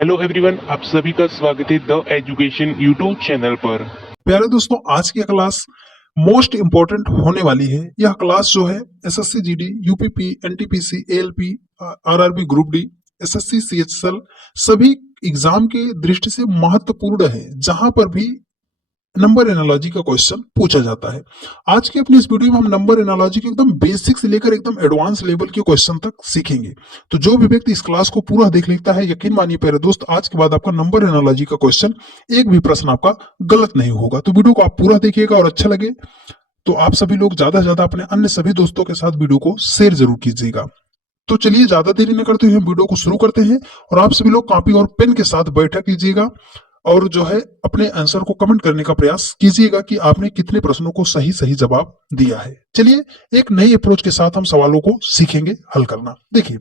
Hello everyone, आप सभी का स्वागत है द एजुकेशन यूट्यूब चैनल पर। प्यारे दोस्तों, आज की क्लास मोस्ट इंपॉर्टेंट होने वाली है। यह क्लास जो है SSC GD, UPP, NTPC, ALP, RRB group D, SSC CHSL सभी एग्जाम के दृष्टि से महत्वपूर्ण है, जहां पर भी नंबर एनालॉजी का क्वेश्चन पूछा जाता है। आज की अपनी इस वीडियो में हम नंबर एनालॉजी के एकदम बेसिक से लेकर एकदम एडवांस लेवल के क्वेश्चन तक सीखेंगे। तो जो भी व्यक्ति इस क्लास को पूरा देख लेता है, यकीन मानिए प्यारे दोस्त, आज के बाद आपका नंबर एनालॉजी का क्वेश्चन एक भी प्रश्न आपका गलत नहीं होगा। तो वीडियो को आप पूरा देखिएगा और अच्छा लगे तो आप सभी लोग ज्यादा से ज्यादा अपने अन्य सभी दोस्तों के साथ वीडियो को शेयर जरूर कीजिएगा। तो चलिए ज्यादा देरी न करते हुए वीडियो को शुरू करते हैं और आप सभी लोग कॉपी और पेन के साथ बैठा कीजिएगा और जो है अपने आंसर को कमेंट करने का प्रयास कीजिएगा कि आपने कितने प्रश्नों को सही सही जवाब दिया है। चलिए एक नई अप्रोच के साथ हम सवालों को सीखेंगे हल करना। देखिए,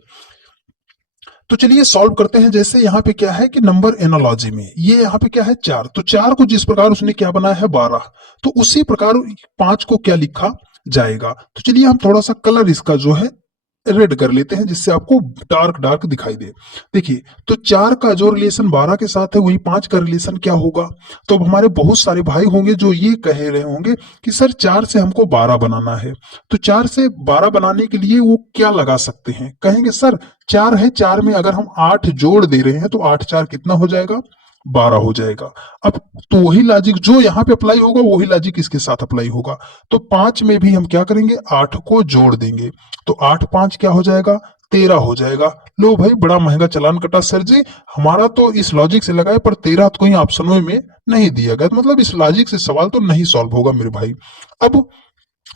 तो चलिए सॉल्व करते हैं। जैसे यहाँ पे क्या है कि नंबर एनालॉजी में ये यहाँ पे क्या है 4, तो 4 को जिस प्रकार उसने क्या बनाया है 12, तो उसी प्रकार 5 को क्या लिखा जाएगा। तो चलिए हम थोड़ा सा कलर इसका जो है रेड कर लेते हैं, जिससे आपको डार्क डार्क दिखाई दे। देखिए, तो 4 का जो रिलेशन 12 के साथ है वही 5 का रिलेशन क्या होगा। तो अब हमारे बहुत सारे भाई होंगे जो ये कह रहे होंगे कि सर 4 से हमको 12 बनाना है, तो 4 से 12 बनाने के लिए वो क्या लगा सकते हैं। कहेंगे सर 4 है, 4 में अगर हम 8 जोड़ दे रहे हैं तो 8 4 कितना हो जाएगा, 12 हो जाएगा। अब तो वही लॉजिक जो यहाँ पे अप्लाई होगा वही लॉजिक इसके साथ अप्लाई होगा। तो 5 में भी हम क्या करेंगे, 8 को जोड़ देंगे, तो 8 5 क्या हो जाएगा, 13 हो जाएगा। लो भाई, बड़ा महंगा चालान कटा सर जी, हमारा तो इस लॉजिक से लगा है पर 13 तो कहीं ऑप्शनों में नहीं दिया गया, तो मतलब इस लॉजिक से सवाल तो नहीं सॉल्व होगा मेरे भाई। अब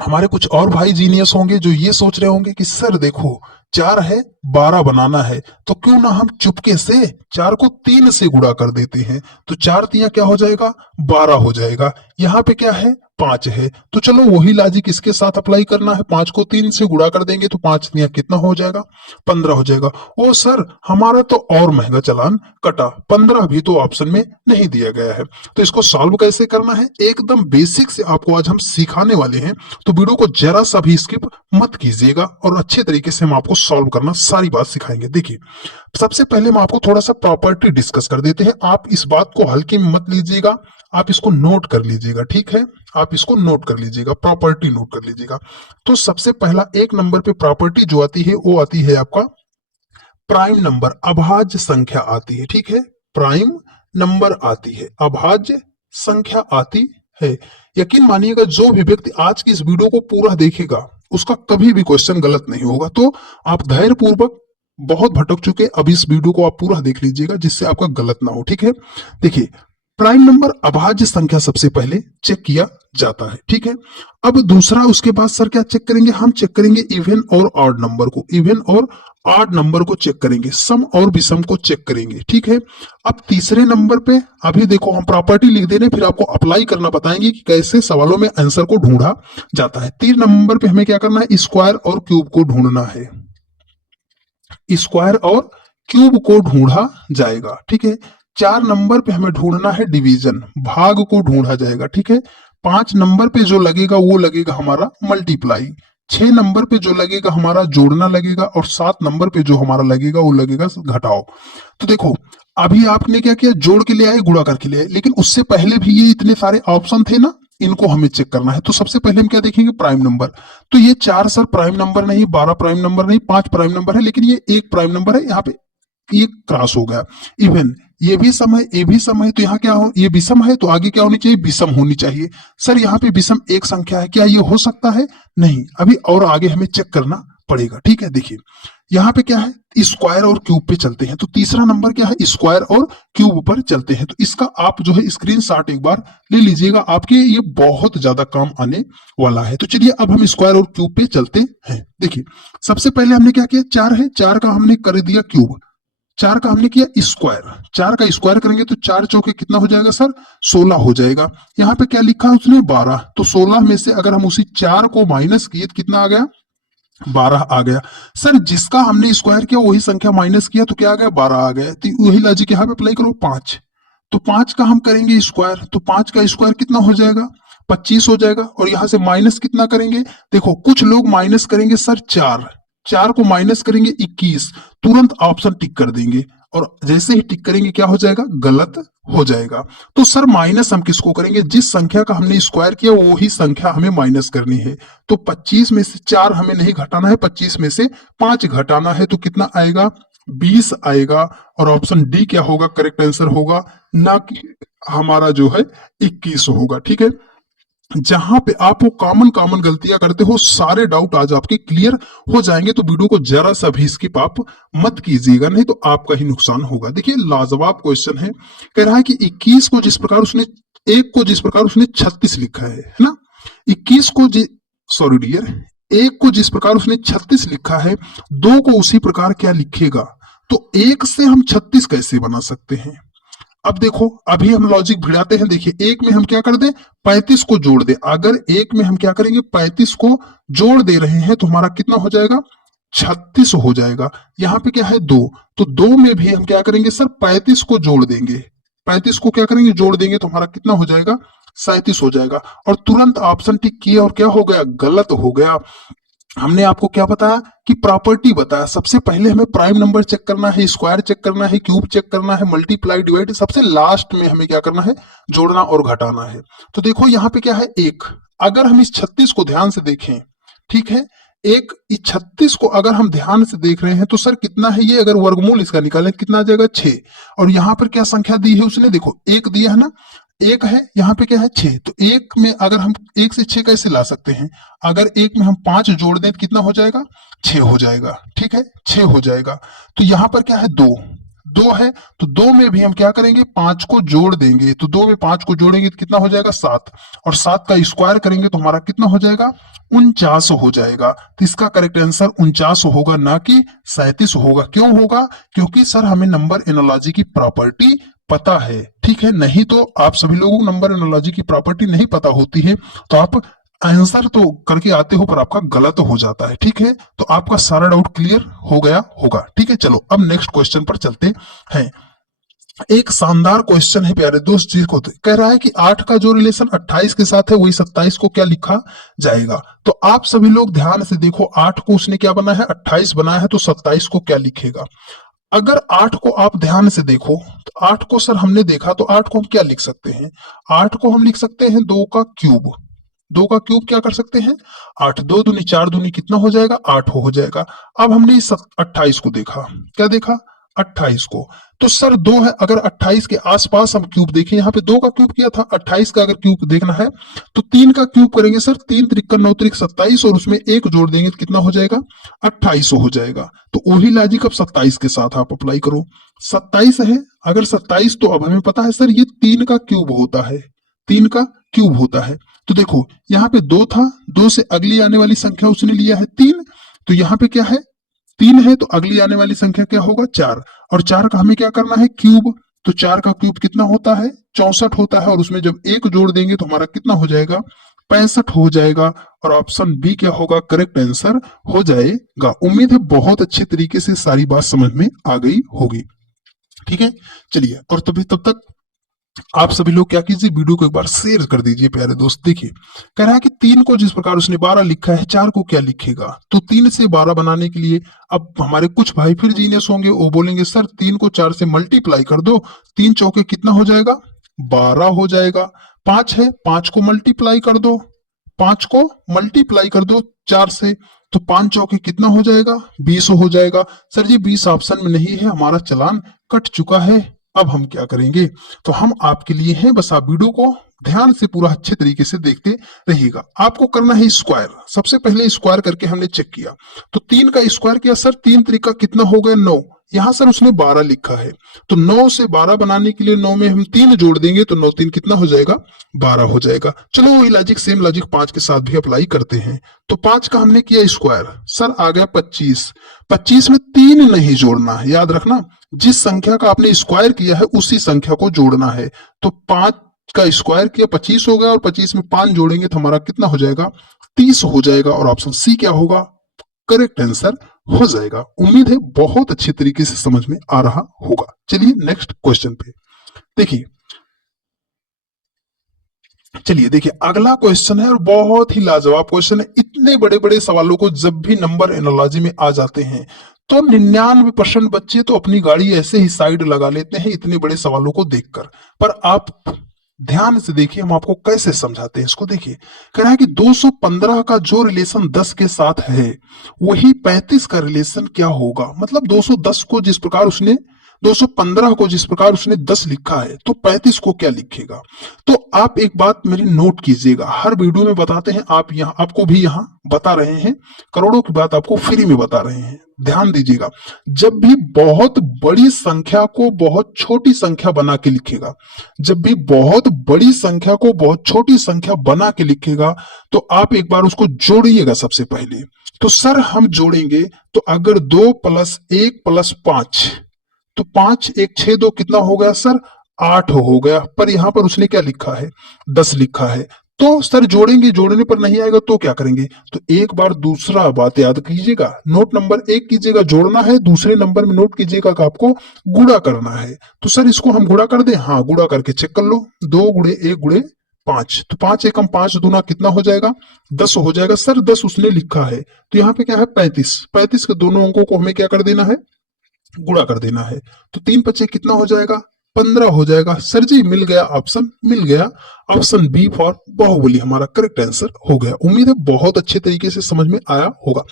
हमारे कुछ और भाई जीनियस होंगे जो ये सोच रहे होंगे कि सर देखो 4 है, 12 बनाना है, तो क्यों ना हम चुपके से 4 को 3 से गुणा कर देते हैं, तो 4 तिया क्या हो जाएगा, 12 हो जाएगा। यहाँ पे क्या है, 5 है, तो चलो वही लॉजिक इसके साथ अप्लाई करना है। 5 को 3 से गुणा कर देंगे तो 5 तिया कितना हो जाएगा, 15 हो जाएगा। ओ सर, हमारा तो और महंगा चालान कटा, 15 भी तो ऑप्शन में नहीं दिया गया है। तो इसको सॉल्व कैसे करना है, एकदम बेसिक से आपको आज हम सिखाने वाले हैं। तो वीडियो को जरा सा भी स्किप मत कीजिएगा और अच्छे तरीके से हम आपको सॉल्व करना सारी बात सिखाएंगे। देखिए, सबसे पहले हम आपको थोड़ा सा प्रॉपर्टी डिस्कस कर देते हैं। आप इस बात को हल्के में मत लीजिएगा, आप इसको नोट कर लीजिएगा, ठीक है। आप इसको नोट कर लीजिएगा, प्रॉपर्टी नोट कर लीजिएगा। तो सबसे पहला 1 नंबर पे प्रॉपर्टी जो आती है वो आती है आपका प्राइम नंबर, अभाज्य संख्या आती है, ठीक है। प्राइम नंबर आती है, अभाज्य संख्या आती है। यकीन मानिएगा जो भी व्यक्ति आज की इस वीडियो को पूरा देखेगा उसका कभी भी क्वेश्चन गलत नहीं होगा। तो आप धैर्य पूर्वक, बहुत भटक चुके, अब इस वीडियो को आप पूरा देख लीजिएगा जिससे आपका गलत ना हो, ठीक है। देखिए, प्राइम नंबर अभाज्य संख्या सबसे पहले चेक किया जाता है, ठीक है। अब दूसरा उसके बाद सर क्या चेक करेंगे, हम चेक करेंगे इवन और ऑड नंबर को, इवन और ऑड नंबर को चेक करेंगे, सम और विषम को चेक करेंगे, ठीक है। अब तीसरे नंबर पे अभी देखो हम प्रॉपर्टी लिख दे रहे हैं, फिर आपको अप्लाई करना बताएंगे कि कैसे सवालों में आंसर को ढूंढा जाता है। 3 नंबर पे हमें क्या करना है, स्क्वायर और क्यूब को ढूंढना है, स्क्वायर और क्यूब को ढूंढा जाएगा, ठीक है। 4 नंबर पे हमें ढूंढना है डिवीजन, भाग को ढूंढा जाएगा, ठीक है। 5 नंबर पे जो लगेगा वो लगेगा हमारा मल्टीप्लाई। 6 नंबर पे जो लगेगा हमारा जोड़ना लगेगा और 7 नंबर पे जो हमारा लगेगा वो लगेगा घटाओ। तो देखो, अभी आपने क्या किया, जोड़ के ले आए, गुणा करके ले आए, लेकिन उससे पहले भी ये इतने सारे ऑप्शन थे ना, इनको हमें चेक करना है। तो सबसे पहले हम क्या देखेंगे, प्राइम नंबर। तो ये 4 सर प्राइम नंबर नहीं, 12 प्राइम नंबर नहीं, 5 प्राइम नंबर है, लेकिन ये एक प्राइम नंबर है, यहाँ पे ये क्रॉस हो गया। इवन ये भी सम है, ये भी सम है, तो यहाँ क्या हो, ये विषम है तो आगे क्या होनी चाहिए, विषम होनी चाहिए। सर यहाँ पे विषम एक संख्या है, क्या ये हो सकता है, नहीं, अभी और आगे हमें चेक करना पड़ेगा, ठीक है। देखिए यहाँ पे क्या है, स्क्वायर और क्यूब पे चलते हैं, तो तीसरा नंबर क्या है, स्क्वायर और क्यूब पर चलते हैं। तो इसका आप जो है स्क्रीनशॉट एक बार ले लीजिएगा, आपके ये बहुत ज्यादा काम आने वाला है। तो चलिए अब हम स्क्वायर और क्यूब पे चलते हैं। देखिए, सबसे पहले हमने क्या किया, 4 है, 4 का हमने कर दिया क्यूब, 4 का हमने किया स्क्वायर, 4 का स्क्वायर करेंगे तो 4 चौके कितना हो जाएगा सर, 16 हो जाएगा। यहाँ पे क्या लिखा है उसने, 12, तो 16 में से अगर हम उसी 4 को माइनस किए तो कितना आ गया, 12 आ गया। सर जिसका हमने स्क्वायर किया वही संख्या माइनस किया तो क्या आ गया, 12 आ गया। तो वही लॉजिक यहाँ पे अप्लाई करो, 5, तो 5 का हम करेंगे स्क्वायर, तो 5 का स्क्वायर कितना हो जाएगा, 25 हो जाएगा। और यहां से माइनस कितना करेंगे, देखो कुछ लोग माइनस करेंगे सर 4, 4 को माइनस करेंगे 21, तुरंत ऑप्शन टिक कर देंगे। और जैसे ही टिक करेंगे क्या हो जाएगा, गलत हो जाएगा। तो सर माइनस हम किसको करेंगे, जिस संख्या का हमने स्क्वायर किया वो ही संख्या हमें माइनस करनी है। तो 25 में से 4 हमें नहीं घटाना है, 25 में से 5 घटाना है, तो कितना आएगा, 20 आएगा। और ऑप्शन डी क्या होगा, करेक्ट आंसर होगा, ना कि हमारा जो है 21 होगा। ठीक है, जहां पे आप वो कॉमन कॉमन गलतियां करते हो, सारे डाउट आज आपके क्लियर हो जाएंगे। तो वीडियो को जरा सा भी स्किप आप मत कीजिएगा, नहीं तो आपका ही नुकसान होगा। देखिए लाजवाब क्वेश्चन है, कह रहा है कि 21 को जिस प्रकार उसने, एक को जिस प्रकार उसने 36 लिखा है ना, 21 को सॉरी डियर, एक को जिस प्रकार उसने 36 लिखा है, दो को उसी प्रकार क्या लिखेगा। तो एक से हम 36 कैसे बना सकते हैं। अब देखो, अभी हम लॉजिक भिड़ाते हैं। देखिए एक में हम क्या कर दें, 35 को जोड़ दे। अगर एक में हम क्या करेंगे, 35 को जोड़ दे रहे हैं, तो हमारा कितना हो जाएगा, 36 हो जाएगा। यहाँ पे क्या है, 2, तो 2 में भी हम क्या करेंगे सर, 35 को जोड़ देंगे। 35 को क्या करेंगे, जोड़ देंगे, तो हमारा कितना हो जाएगा, 37 हो जाएगा। और तुरंत ऑप्शन टिक किए और क्या हो गया, गलत हो गया। हमने आपको क्या बताया कि प्रॉपर्टी बताया, सबसे पहले हमें प्राइम नंबर चेक करना है, स्क्वायर चेक करना है, क्यूब चेक करना है, मल्टीप्लाई डिवाइड, सबसे लास्ट में हमें क्या करना है, जोड़ना और घटाना है। तो देखो यहाँ पे क्या है, एक, अगर हम इस 36 को ध्यान से देखें, ठीक है, एक इस 36 को अगर हम ध्यान से देख रहे हैं तो सर कितना है ये, अगर वर्गमूल इसका निकालें कितना आ जाएगा, 6। और यहाँ पर क्या संख्या दी है उसने, देखो एक दिया है ना, एक है, यहाँ पे क्या है 6। तो एक में अगर हम 1 से 6 कैसे ला सकते हैं, अगर एक में हम 5 जोड़ दें तो कितना हो जाएगा, 6 हो जाएगा। ठीक है, 6 हो जाएगा। तो यहाँ पर क्या है, 2 है, तो 2 में भी हम क्या करेंगे, 5 को जोड़ देंगे। तो 2 में 5 को जोड़ेंगे तो कितना हो जाएगा, 7। और 7 का स्क्वायर करेंगे तो हमारा कितना हो जाएगा, 49 हो जाएगा। तो इसका करेक्ट आंसर 49 होगा, ना कि 37 होगा। क्यों होगा, क्योंकि सर हमें नंबर एनालॉजी की प्रॉपर्टी पता है। ठीक है, नहीं तो आप सभी लोगों को नंबर एनालॉजी की प्रॉपर्टी नहीं पता होती है, तो आप आंसर तो करके आते हो पर आपका गलत हो जाता है। ठीक है, तो आपका सारा डाउट क्लियर हो गया होगा। ठीक है, चलो अब नेक्स्ट क्वेश्चन पर चलते हैं। एक शानदार क्वेश्चन है प्यारे दोस्त जी को, कह रहा है कि 8 का जो रिलेशन 28 के साथ है वही 27 को क्या लिखा जाएगा। तो आप सभी लोग ध्यान से देखो, 8 को उसने क्या बनाया है, 28 बनाया है, तो 27 को क्या लिखेगा। अगर 8 को आप ध्यान से देखो, तो 8 को सर हमने देखा, तो 8 को हम क्या लिख सकते हैं, 8 को हम लिख सकते हैं 2 का क्यूब। 2 का क्यूब क्या कर सकते हैं, 8, 2 दूनी 4 दूनी कितना हो जाएगा, 8 हो जाएगा। अब हमने इस 28 को देखा, क्या देखा, 28 को, तो सर 2 है, अगर 28 के आसपास हम क्यूब देखें, यहाँ पे 2 का क्यूब किया था, 28 का अगर क्यूब देखना है तो 3 का क्यूब करेंगे सर, 3 त्रिक 9 त्रिक 27, और उसमें 1 जोड़ देंगे तो कितना हो जाएगा, 28 हो जाएगा। तो वही लॉजिक अब 27 के साथ आप अप्लाई करो। 27 है, अगर 27, तो अब हमें पता है सर ये 3 का क्यूब होता है, 3 का क्यूब होता है। तो देखो यहाँ पे 2 था, 2 से अगली आने वाली संख्या उसने लिया है 3, तो यहाँ पे क्या है, 3 है, तो अगली आने वाली संख्या क्या होगा, 4। और 4 का हमें क्या करना है, क्यूब। तो 4 का क्यूब कितना होता है, 64 होता है, और उसमें जब 1 जोड़ देंगे तो हमारा कितना हो जाएगा, 65 हो जाएगा। और ऑप्शन बी क्या होगा, करेक्ट आंसर हो जाएगा। उम्मीद है बहुत अच्छे तरीके से सारी बात समझ में आ गई होगी। ठीक है, चलिए, और तब तक आप सभी लोग क्या कीजिए, वीडियो को एक बार शेयर कर दीजिए प्यारे दोस्त। देखिए कह रहा है कि 3 को जिस प्रकार उसने 12 लिखा है, 4 को क्या लिखेगा। तो 3 से 12 बनाने के लिए अब हमारे कुछ भाई फिर जीनियस होंगे, वो बोलेंगे सर 3 को 4 से मल्टीप्लाई कर दो, 3 चौके कितना हो जाएगा, 12 हो जाएगा। 5 है, 5 को मल्टीप्लाई कर दो, 5 को मल्टीप्लाई कर दो 4 से, तो 5 चौके कितना हो जाएगा, 20 हो जाएगा। सर जी 20 ऑप्शन में नहीं है, हमारा चालान कट चुका है, अब हम क्या करेंगे। तो हम आपके लिए हैं, बस आप वीडियो को ध्यान से पूरा अच्छे तरीके से देखते रहिएगा। आपको करना है स्क्वायर, सबसे पहले स्क्वायर करके हमने चेक किया, तो 3 का स्क्वायर किया सर, 3 तरीका कितना हो गया, 9। यहाँ सर उसने 12 लिखा है, तो 9 से 12 बनाने के लिए 9 में हम 3 जोड़ देंगे, तो 9 3 कितना हो जाएगा, 12 हो जाएगा। चलो वही लॉजिक, सेम लॉजिक 5 के साथ भी अप्लाई करते हैं। तो 5 का हमने किया स्क्वायर, सर आ गया 25। 25 में 3 नहीं जोड़ना है, याद रखना, जिस संख्या का आपने स्क्वायर किया है उसी संख्या को जोड़ना है। तो 5 का स्क्वायर किया, 25 हो गया, और 25 में 5 जोड़ेंगे तो हमारा कितना हो जाएगा, 30 हो जाएगा। और ऑप्शन सी क्या होगा, करेक्ट आंसर हो जाएगा। उम्मीद है बहुत अच्छे तरीके से समझ में आ रहा होगा। चलिए नेक्स्ट क्वेश्चन पे देखिए, चलिए देखिए अगला क्वेश्चन है, और बहुत ही लाजवाब क्वेश्चन है। इतने बड़े बड़े सवालों को जब भी नंबर एनालॉजी में आ जाते हैं तो 99% बच्चे तो अपनी गाड़ी ऐसे ही साइड लगा लेते हैं इतने बड़े सवालों को देखकर। पर आप ध्यान से देखिए, हम आपको कैसे समझाते हैं इसको। देखिए, कह रहा है कि 215 का जो रिलेशन 10 के साथ है वही 35 का रिलेशन क्या होगा। मतलब 210 को जिस प्रकार उसने 215 को जिस प्रकार उसने 10 लिखा है तो 35 को क्या लिखेगा। तो आप एक बात मेरी नोट कीजिएगा, हर वीडियो में बताते हैं, आप यहाँ आपको भी यहाँ बता रहे हैं, करोड़ों की बात आपको फ्री में बता रहे हैं। ध्यान दीजिएगा, जब भी बहुत बड़ी संख्या को बहुत छोटी संख्या बना के लिखेगा, जब भी बहुत बड़ी संख्या को बहुत छोटी संख्या बना के लिखेगा तो आप एक बार उसको जोड़िएगा सबसे पहले। तो सर हम जोड़ेंगे, तो अगर 2 + 1 + 5, तो 5 1 6 2 कितना हो गया सर, 8 हो गया। पर यहां पर उसने क्या लिखा है, 10 लिखा है। तो सर जोड़ेंगे, जोड़ने पर नहीं आएगा तो क्या करेंगे, तो एक बार दूसरा बात याद कीजिएगा, नोट नंबर 1 कीजिएगा जोड़ना है, दूसरे नंबर में नोट कीजिएगा कि आपको गुणा करना है। तो सर इसको हम गुणा कर दें, हाँ गुणा करके चेक कर लो, 2 × 1 × 5, तो 5 एकम 5 दूना कितना हो जाएगा, 10 हो जाएगा। सर 10 उसने लिखा है, तो यहाँ पे क्या है 35, 35 के दोनों अंकों को हमें क्या कर देना है, गुणा कर देना है। तो 3 × 5 कितना हो जाएगा, 15 हो जाएगा। सर जी मिल गया, ऑप्शन मिल गया, ऑप्शन बी फॉर बाहुबली हमारा करेक्ट आंसर हो गया। उम्मीद है बहुत अच्छे तरीके से समझ में आया होगा।